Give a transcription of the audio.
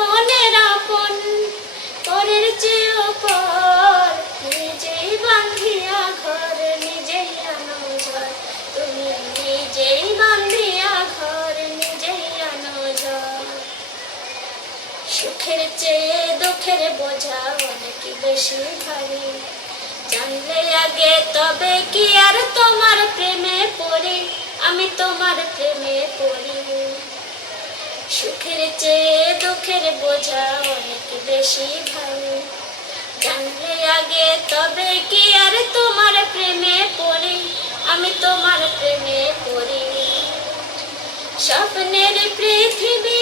আপনের আপন, পরের চেয়েও পর, নিজেই বান্ধিয়া ঘর, নিজেই আনো ঝড়। তুমি নিজেই বান্ধিয়া ঘর, নিজেই আনো ঝড়। সুখের চেয়ে দুঃখের বোঝা অনেক বেশি ভারী, জানলে আগে তবে কি আর তোমার প্রেমে পড়ি, আমি তোমার প্রেমে পড়ি। সুখের চেয়ে দুঃখের বোঝা অনেক বেশি ভারী, জানলে আগে তবে কি আর তোমার প্রেমে পড়ি, আমি তোমার প্রেমে পড়ি। স্বপ্নের পৃথিবী